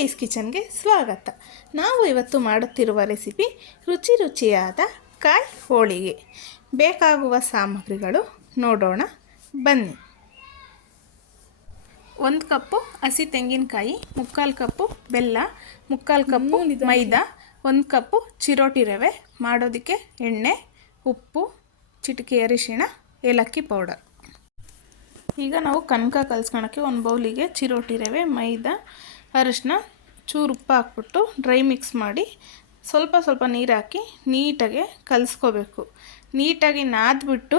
ಕಿಟ್ಟೀಸ್ ಕಿಚನ್ಗೆ ಸ್ವಾಗತ. ನಾವು ಇವತ್ತು ಮಾಡುತ್ತಿರುವ ರೆಸಿಪಿ ರುಚಿ ರುಚಿಯಾದ ಕಾಯಿ ಹೋಳಿಗೆ. ಬೇಕಾಗುವ ಸಾಮಗ್ರಿಗಳು ನೋಡೋಣ ಬನ್ನಿ. ಒಂದು ಕಪ್ಪು ಹಸಿ ತೆಂಗಿನಕಾಯಿ ಮುಕ್ಕಾಲು ಕಪ್ಪು ಬೆಲ್ಲ ಮುಕ್ಕಾಲು ಕಪ್ಪು ಮೈದಾ ಒಂದು ಕಪ್ಪು ಚಿರೋಟಿ ರವೆ ಮಾಡೋದಕ್ಕೆ ಎಣ್ಣೆ ಉಪ್ಪು ಚಿಟಿಕೆ ಅರಿಶಿಣ ಏಲಕ್ಕಿ ಪೌಡರ್. ಈಗ ನಾವು ಕನಕ ಕಲ್ಸ್ಕೊಳಕ್ಕೆ ಒಂದು ಬೌಲಿಗೆ ಚಿರೋಟಿ ರವೆ ಮೈದಾ ಅರಿಶಿನ ಚೂರು ಉಪ್ಪು ಹಾಕ್ಬಿಟ್ಟು ಡ್ರೈ ಮಿಕ್ಸ್ ಮಾಡಿ ಸ್ವಲ್ಪ ಸ್ವಲ್ಪ ನೀರು ಹಾಕಿ ನೀಟಾಗಿ ಕಲಿಸ್ಕೋಬೇಕು. ನೀಟಾಗಿ ನಾದ್ಬಿಟ್ಟು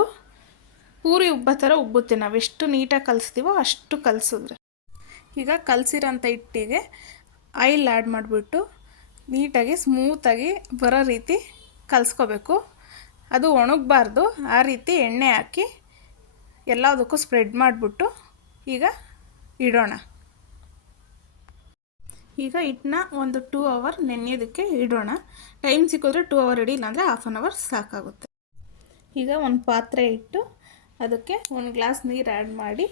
ಪೂರಿ ಉಬ್ಬೋ ಥರ ಉಬ್ಬುತ್ತೆ ನಾವು. ಎಷ್ಟು ನೀಟಾಗಿ ಕಲಿಸ್ತೀವೋ ಅಷ್ಟು ಕಲಿಸಿದ್ರೆ. ಈಗ ಕಲಸಿರೋಂಥ ಹಿಟ್ಟಿಗೆ ಆಯಿಲ್ ಆ್ಯಡ್ ಮಾಡಿಬಿಟ್ಟು ನೀಟಾಗಿ ಸ್ಮೂತಾಗಿ ಬರೋ ರೀತಿ ಕಲಿಸ್ಕೋಬೇಕು. ಅದು ಒಣಗಬಾರ್ದು. ಆ ರೀತಿ ಎಣ್ಣೆ ಹಾಕಿ ಎಲ್ಲದಕ್ಕೂ ಸ್ಪ್ರೆಡ್ ಮಾಡಿಬಿಟ್ಟು ಈಗ ಇಡೋಣ. ಈಗ ಹಿಟ್ಟನ್ನ ಒಂದು ಟೂ ಅವರ್ ನೆನೆಯೋದಕ್ಕೆ ಇಡೋಣ. ಟೈಮ್ ಸಿಕ್ಕಿದ್ರೆ ಟೂ ಅವರ್ ಇಡಿ, ಇಲ್ಲಾಂದರೆ ಹಾಫ್ ಆನ್ ಅವರ್ ಸಾಕಾಗುತ್ತೆ. ಈಗ ಒಂದು ಪಾತ್ರೆ ಇಟ್ಟು ಅದಕ್ಕೆ ಒಂದು ಗ್ಲಾಸ್ ನೀರು ಆ್ಯಡ್ ಮಾಡಿ,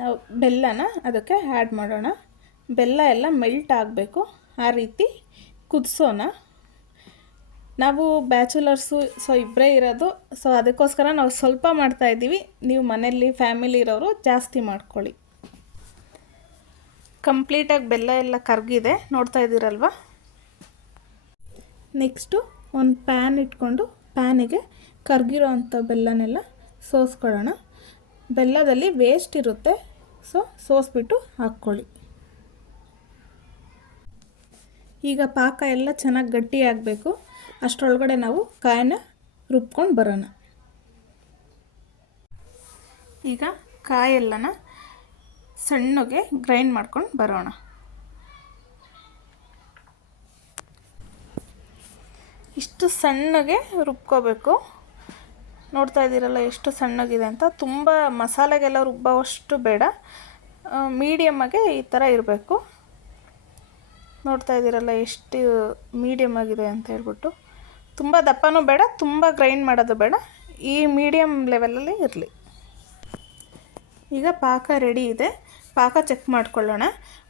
ನಾವು ಬೆಲ್ಲನ ಅದಕ್ಕೆ ಆ್ಯಡ್ ಮಾಡೋಣ. ಬೆಲ್ಲ ಎಲ್ಲ ಮೆಲ್ಟ್ ಆಗಬೇಕು. ಆ ರೀತಿ ಕುದಿಸೋಣ. ನಾವು ಬ್ಯಾಚುಲರ್ಸು ಸೊ ಇಬ್ಬರೇ ಇರೋದು. ಸೊ ಅದಕ್ಕೋಸ್ಕರ ನಾವು ಸ್ವಲ್ಪ ಮಾಡ್ತಾಯಿದ್ದೀವಿ ನೀವು ಮನೆಯಲ್ಲಿ ಫ್ಯಾಮಿಲಿ ಇರೋರು ಜಾಸ್ತಿ ಮಾಡ್ಕೊಳ್ಳಿ. ಕಂಪ್ಲೀಟಾಗಿ ಬೆಲ್ಲ ಎಲ್ಲ ಕರಗಿದೆ. ನೋಡ್ತಾ ಇದ್ದೀರಲ್ವ? ನೆಕ್ಸ್ಟು ಒಂದು ಪ್ಯಾನ್ ಇಟ್ಕೊಂಡು ಪ್ಯಾನಿಗೆ ಕರಗಿರೋ ಅಂಥ ಬೆಲ್ಲನೆಲ್ಲ ಸೋಸ್ಕೊಳ್ಳೋಣ. ಬೆಲ್ಲದಲ್ಲಿ ವೇಸ್ಟ್ ಇರುತ್ತೆ. ಸೊ ಸೋಸ್ಬಿಟ್ಟು ಹಾಕ್ಕೊಳ್ಳಿ. ಈಗ ಪಾಕ ಎಲ್ಲ ಚೆನ್ನಾಗಿ ಗಟ್ಟಿ ಆಗಬೇಕು. ಅಷ್ಟರೊಳಗಡೆ ನಾವು ಕಾಯನ್ನ ರುಬ್ಕೊಂಡು ಬರೋಣ. ಈಗ ಕಾಯೆಲ್ಲನ ಸಣ್ಣಗೆ ಗ್ರೈಂಡ್ ಮಾಡ್ಕೊಂಡು ಬರೋಣ. ಇಷ್ಟು ಸಣ್ಣಗೆ ರುಬ್ಕೋಬೇಕು. ನೋಡ್ತಾ ಇದ್ದೀರಲ್ಲ ಎಷ್ಟು ಸಣ್ಣಗಿದೆ ಅಂತ. ತುಂಬ ಮಸಾಲೆಗೆಲ್ಲ ರುಬ್ಬೋವಷ್ಟು ಬೇಡ. ಮೀಡಿಯಮ್ಮಾಗೆ ಈ ಥರ ಇರಬೇಕು. ನೋಡ್ತಾ ಇದ್ದೀರಲ್ಲ ಎಷ್ಟು ಮೀಡಿಯಮ್ ಆಗಿದೆ ಅಂತ ಹೇಳ್ಬಿಟ್ಟು. ತುಂಬ ದಪ್ಪನೂ ಬೇಡ, ತುಂಬ ಗ್ರೈಂಡ್ ಮಾಡೋದು ಬೇಡ. ಈ ಮೀಡಿಯಮ್ ಲೆವೆಲಲ್ಲಿ ಇರಲಿ. ಈಗ ಪಾಕ ರೆಡಿ ಇದೆ. ಪಾಕ ಚೆಕ್ ಮಾಡ್ಕೊಳ್ಳೋಣ.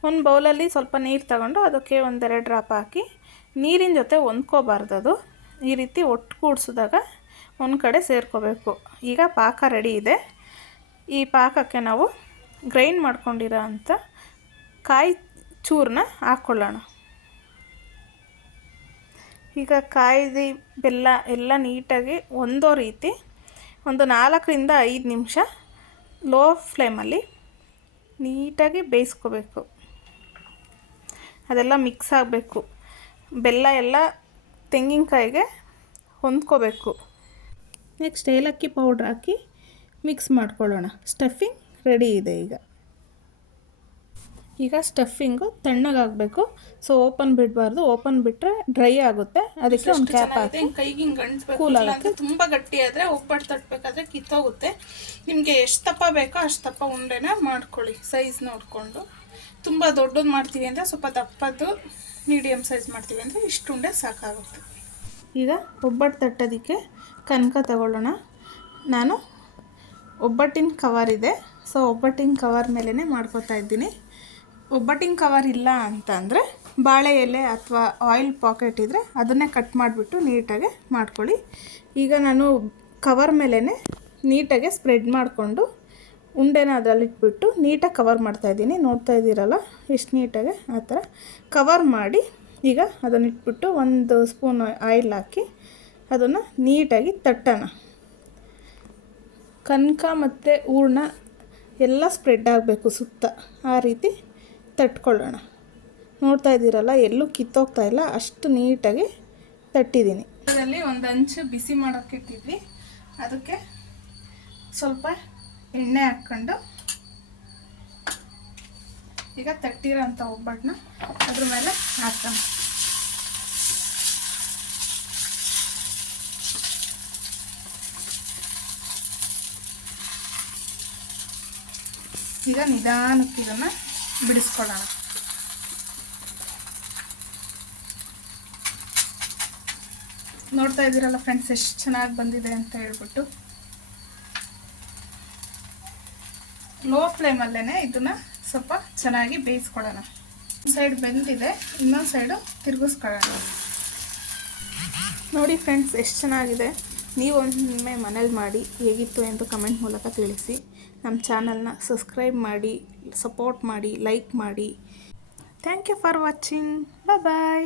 ಒಂದು ಬೌಲಲ್ಲಿ ಸ್ವಲ್ಪ ನೀರು ತಗೊಂಡು ಅದಕ್ಕೆ ಒಂದೆರಡು ಡ್ರಾಪ್ ಹಾಕಿ ನೀರಿನ ಜೊತೆ ಹೊಂದ್ಕೋಬಾರ್ದು ಅದು. ಈ ರೀತಿ ಒಟ್ಟು ಕೂಡಿಸಿದಾಗ ಒಂದು ಕಡೆ ಸೇರ್ಕೋಬೇಕು. ಈಗ ಪಾಕ ರೆಡಿ ಇದೆ. ಈ ಪಾಕಕ್ಕೆ ನಾವು ಗ್ರೈಂಡ್ ಮಾಡ್ಕೊಂಡಿರೋ ಅಂಥ ಕಾಯಿ ಚೂರನ್ನ ಹಾಕ್ಕೊಳ್ಳೋಣ ಈಗ ಕಾಯ್ದು ಬೆಲ್ಲ ಎಲ್ಲ ನೀಟಾಗಿ ಒಂದೋ ರೀತಿ ಒಂದು ನಾಲ್ಕರಿಂದ ಐದು ನಿಮಿಷ ಲೋ ಫ್ಲೇಮಲ್ಲಿ ನೀಟಾಗಿ ಬೇಯಿಸ್ಕೋಬೇಕು. ಅದೆಲ್ಲ ಮಿಕ್ಸ್ ಆಗಬೇಕು. ಬೆಲ್ಲ ಎಲ್ಲ ತೆಂಗಿನಕಾಯಿಗೆ ಹೊಂದ್ಕೋಬೇಕು. ನೆಕ್ಸ್ಟ್ ಏಲಕ್ಕಿ ಪೌಡ್ರ್ ಹಾಕಿ ಮಿಕ್ಸ್ ಮಾಡ್ಕೊಳ್ಳೋಣ. ಸ್ಟಫಿಂಗ್ ರೆಡಿ ಇದೆ ಈಗ. ಈಗ ಸ್ಟಫಿಂಗು ತಣ್ಣಗಾಗಬೇಕು. ಸೊ ಓಪನ್ ಬಿಡಬಾರ್ದು. ಓಪನ್ ಬಿಟ್ಟರೆ ಡ್ರೈ ಆಗುತ್ತೆ. ಅದಕ್ಕೆ ಒಂದು ಕ್ಯಾಪ್ ಹಾಕಿ. ಕೈಗೆ ಗಂಟು ಕೂಲ್ ಆಗುತ್ತೆ. ತುಂಬ ಗಟ್ಟಿ ಆದರೆ ಒಬ್ಬಟ್ಟು ತಟ್ಟಬೇಕಾದ್ರೆ ಕಿತ್ತೋಗುತ್ತೆ. ನಿಮಗೆ ಎಷ್ಟು ದಪ್ಪ ಬೇಕೋ ಅಷ್ಟು ದಪ್ಪ ಉಂಡೆನ ಮಾಡ್ಕೊಳ್ಳಿ. ಸೈಜ್ ನೋಡಿಕೊಂಡು. ತುಂಬ ದೊಡ್ಡದು ಮಾಡ್ತೀವಿ ಅಂದರೆ ಸ್ವಲ್ಪ ದಪ್ಪದ್ದು ಮೀಡಿಯಮ್ ಸೈಜ್ ಮಾಡ್ತೀವಿ ಅಂದರೆ ಇಷ್ಟು ಉಂಡೆ ಸಾಕಾಗುತ್ತೆ. ಈಗ ಒಬ್ಬಟ್ಟು ತಟ್ಟೋದಕ್ಕೆ ಕನಕ ತಗೊಳ್ಳೋಣ. ನಾನು ಒಬ್ಬಟ್ಟಿನ ಕವರ್ ಇದೆ. ಸೊ ಒಬ್ಬಟ್ಟಿನ ಕವರ್ ಮೇಲೇ ಮಾಡ್ಕೋತಾ ಇದ್ದೀನಿ. ಒಬ್ಬಟ್ಟಿನ ಕವರ್ ಇಲ್ಲ ಅಂತ ಅಂದರೆ ಬಾಳೆ ಎಲೆ ಅಥವಾ ಆಯಿಲ್ ಪಾಕೆಟ್ ಇದ್ದರೆ ಅದನ್ನೇ ಕಟ್ ಮಾಡಿಬಿಟ್ಟು ನೀಟಾಗಿ ಮಾಡ್ಕೊಳ್ಳಿ. ಈಗ ನಾನು ಕವರ್ ಮೇಲೇ ನೀಟಾಗಿ ಸ್ಪ್ರೆಡ್ ಮಾಡಿಕೊಂಡು ಉಂಡೆನ ಅದರಲ್ಲಿ ಇಟ್ಬಿಟ್ಟು ನೀಟಾಗಿ ಕವರ್ ಮಾಡ್ತಾಯಿದ್ದೀನಿ ನೋಡ್ತಾ ಇದ್ದೀರಲ್ಲ, ಎಷ್ಟು ನೀಟಾಗಿ ಆ ಥರ ಕವರ್ ಮಾಡಿ ಈಗ ಅದನ್ನು ಇಟ್ಬಿಟ್ಟು ಒಂದು ಸ್ಪೂನ್ ಆಯಿಲ್ ಹಾಕಿ ಅದನ್ನು ನೀಟಾಗಿ ತಟ್ಟೋಣ. ಕನಕ ಮತ್ತು ಹೂರ್ಣ ಎಲ್ಲ ಸ್ಪ್ರೆಡ್ ಆಗಬೇಕು ಸುತ್ತ. ಆ ರೀತಿ ತಟ್ಕೊಳ್ಳೋಣ. ನೋಡ್ತಾ ಇದ್ದೀರಲ್ಲ, ಎಲ್ಲೂ ಕಿತ್ತೋಗ್ತಾ ಇಲ್ಲ, ಅಷ್ಟು ನೀಟಾಗಿ ತಟ್ಟಿದ್ದೀನಿ. ಅದರಲ್ಲಿ ಒಂದು ಅಂಚು ಬಿಸಿ ಮಾಡೋಕ್ಕೆ ಇಟ್ಟಿದ್ವಿ. ಅದಕ್ಕೆ ಸ್ವಲ್ಪ ಎಣ್ಣೆ ಹಾಕ್ಕೊಂಡು ಈಗ ತಟ್ಟಿರೋಂಥ ಒಬ್ಬಟ್ಟನ್ನ ಅದ್ರ ಮೇಲೆ ಹಾಕೋಣ. ಈಗ ನಿಧಾನಕ್ಕೆ ಇದನ್ನು ಬಿಡಿಸ್ಕೊಳ್ಳೋಣ. ನೋಡ್ತಾ ಇದ್ದೀರಲ್ಲ ಫ್ರೆಂಡ್ಸ್, ಎಷ್ಟು ಚೆನ್ನಾಗಿ ಬಂದಿದೆ ಅಂತ ಹೇಳ್ಬಿಟ್ಟು. ಲೋ ಫ್ಲೇಮಲ್ಲೇ ಇದನ್ನು ಸ್ವಲ್ಪ ಚೆನ್ನಾಗಿ ಬೇಯಿಸ್ಕೊಳ್ಳೋಣ. ಒಂದು ಸೈಡ್ ಬೆಂದಿದೆ, ಇನ್ನೊಂದು ಸೈಡು ತಿರುಗಿಸ್ಕೊಳ್ಳೋಣ. ನೋಡಿ ಫ್ರೆಂಡ್ಸ್, ಎಷ್ಟು ಚೆನ್ನಾಗಿದೆ. ನೀವು ಒಮ್ಮೆ ಮನೇಲಿ ಮಾಡಿ ಹೇಗಿತ್ತು ಎಂದು ಕಮೆಂಟ್ ಮೂಲಕ ತಿಳಿಸಿ. ನಮ್ಮ ಚಾನಲ್ನ ಸಬ್ಸ್ಕ್ರೈಬ್ ಮಾಡಿ ಸಪೋರ್ಟ್ ಮಾಡಿ ಲೈಕ್ ಮಾಡಿ. Thank you for watching bye